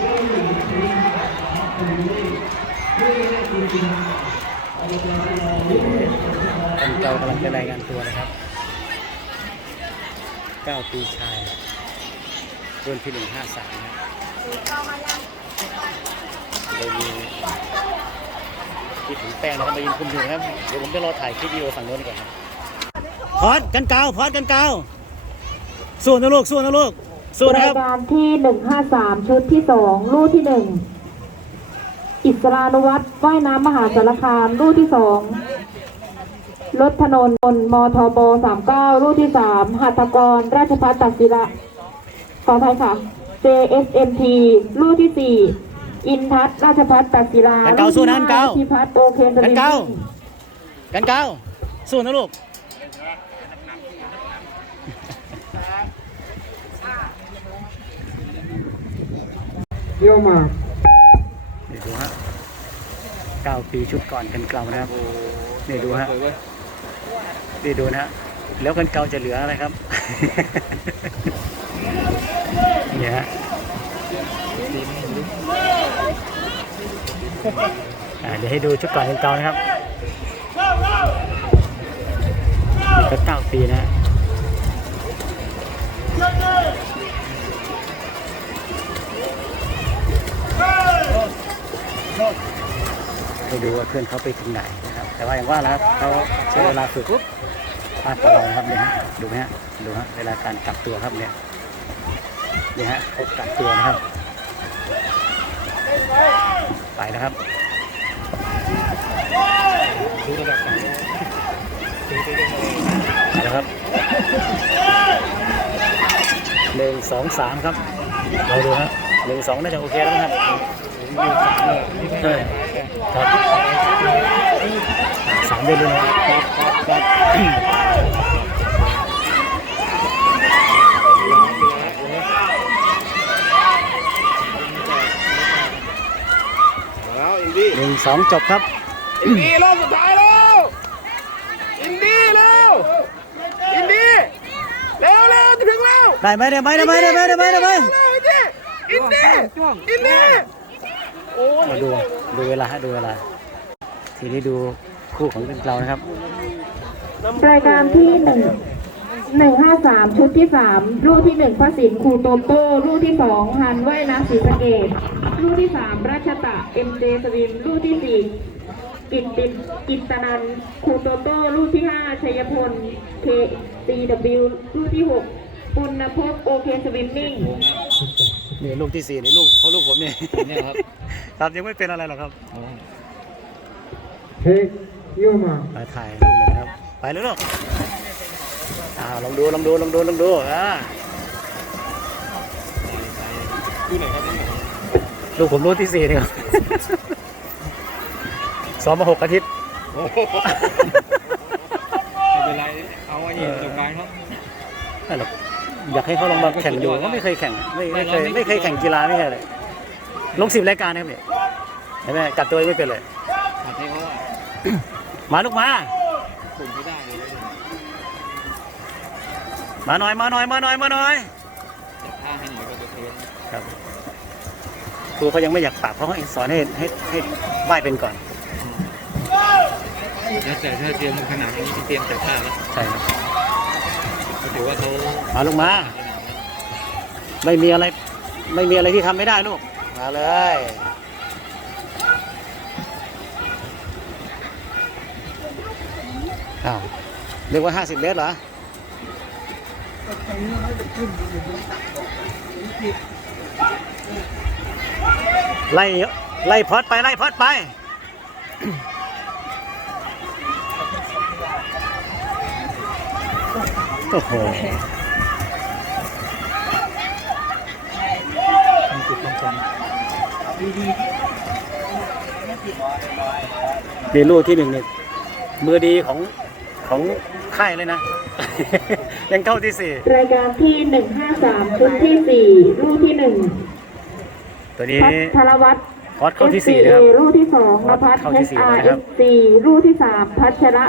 กันเก่ากำลังจะรายงานตัวนะครับเก้าปีชายรุ่นที่หนึ่งห้าสามนะเลยมีที่ถึงแป้งนะครับมายินคุมอยู่ครับ เดี๋ยวผมจะรอถ่ายคลิปวิดีโอฝั่งโน้นก่อนนะพอดกันเกาพอดกันเกาสู้นะลูกสู้นะลูก สู้นะครารัยบ การที่ 153 ชุดที่ 2 ลู่ที่ 1 อิสรานุวัฒน์ว่ายน้ำมหาสารคาม ลู่ที่ 2 รถถนนนมทบ 39 ลู่ที่ 3 หัตถกร ราชพัฒตักศิระขออภัยค่ะ JSMT ลู่ที่ 4 อินทัศน์ราชพัฒตักศิระกันเกาสู้นะกันเกาพิพัฒน์โอเคสกันลิมเกากันเกาสู้นะลูก เยี่ยมมากเดี๋ยวดูฮะเก้าปีชุดก่อนกันเกลานะครับนี่ดูฮะนี่ดูนะฮะแล้วกันเกลาจะเหลืออะไรครับเนี่ยฮะเดี๋ยวให้ดูชุดก่อนกันเกลานะครับก็เก้าปีนะฮะให้ ดูว่าเพื่อนเขาไปถึงไหนนะครับ แต่ว่าอย่างว่าแล้วครับเขาใช้เวลาฝึกปุ๊บพลาดกับเรานะครับเนี่ยฮะดูไหมฮะดูฮะเวลาการกลับตัวครับเนี่ยเนี่ยฮะเขากลับตัวนะครับ ไปนะครับไปแล้วครับหนึ่งสองสามครับเราดูฮะหนึ่งสองน่าจะโอเคแล้วนะครับใช่ ครับสามได้เลยนะครับครับแล้วอินดี้หนึ่งสองจบครับ อินดี้รอบสุดท้ายแล้ว อินดี้เร็วอินดี้เร็วเร็วถึงแล้ว ได้ไหมได้ไหมได้ไหมได้ไหมได้ไหมได้ไหมอินดี้อินดี้ มาดูดูเวลาฮะดูเวลา ทีนี้ดูคู่ของเรานะครับ รายการที่1 153ชุดที่3ลู่ที่1พระสินครูโตโต้ลู่ที่2ฮันว่ายน้ำศรีสะเกดลู่ที่3ราชตะเอ็มเจสวิมลู่ที่4กิตติกิตตนันครูโตโต้ลู่ที่5ชัยพลเคซีดบิลู่ที่6ปุณภพโอเคสวิมมิ่ง นี่ลูกที่สี่นี่ลูกเขาลูกผมนี่เนี่ยครับ ครับยังไม่เป็นอะไรหรอกครับเฮ้ยเยี่ยมมากมาถ่ายรูปหน่อยนะครับ ไปเลยลูกอ่าลองดูลองดูลองดูลองดูอ่าที่ไหนครับที่ไหนลูกผมรุ่นที่สี่นี่ครับซ้อมมาหกอาทิตย์โอ้โหไม่เป็นไร เอาไว้นี่ประสบการณ์ครับไม่หรอก อยากให้เขาลองมาแข่งดูเขาไม่เคยแข่งไม่ไม่เคยไม่เคยแข่งกีฬาไม่เคยเลยลงสิบรายการนะครับเนี่ยเห็นไหมกัดตัวยังไม่เป็นเลยอาเทเขาว่ามาลูกมาคุมไม่ได้เลยมาหน่อยมาหน่อยมาหน่อยมาหน่อยจับท่าให้หน่อยก็จะเทนครับครูเขายังไม่อยากปรับเพราะเขาสอนให้ให้ให้ไหว้เป็นก่อนแล้วแต่ถ้าเตรียมขนาดนี้ที่เตรียมจับท่าแล้วใช่ครับก็ ถือว่าเขามาลูกมา ไม่มีอะไร ไม่มีอะไรที่ทำไม่ได้ลูก มาเลย อ้าวเรียกว่า 50 เมตรเหรอ ไล่ ไล่พอดไป ไล่พอดไป โอ้โหมีจุดป้องกันนี่ลูกที่หนึ่งเนี่ยมือดีของของค่ายเลยนะ ยังเข้าที่สี่รายการที่153ชุดที่4ลู่ที่1ตัวนี้พัทรวัตรพอดเข้าที่สี่นะครับ SCA ลู่ที่สองนภัสเข้าที่สี่แล้วนะครับ HRSC ลู่ที่สามพัชระ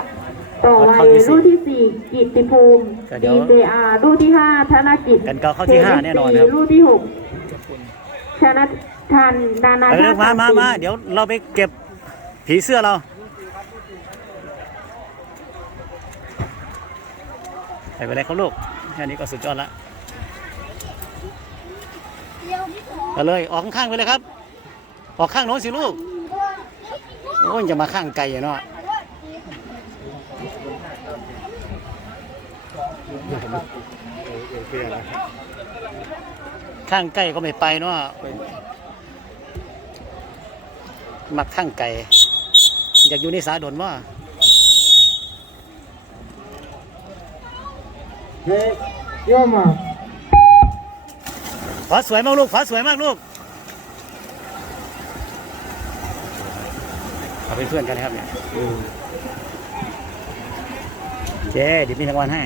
ต่อวัเข้ายที่สี่ลู่ที่สี่กิตติภูมิแต่เดี๋ยว DJR ลู่ที่ห้าธนกิจกันเกาเข้าที่ห้าแน่นอนนะครับ KSC ลู่ที่หกชนะทานนานาเออชาติมามามาตัดสินเดี๋ยวเราไปเก็บผีเสื้อเราไปไปเลยครับลูกแค่นี้ก็สุดยอดละไปเลยออกข้างๆไปเลยครับ ออกข้างโน้นสิลูกโอ้ยจะมาข้างไกลอะ เนาะข้างใกล้ก็ไม่ไปเนาะมักข้างไกลอยากอยู่ในสาดนว่าโยมอะขอสวยมากลูกขอสวยมากลูกเอาเป็นเพื่อนกันนะครับเนี่ย เจ๊เดี๋ยวมีรางวัลให้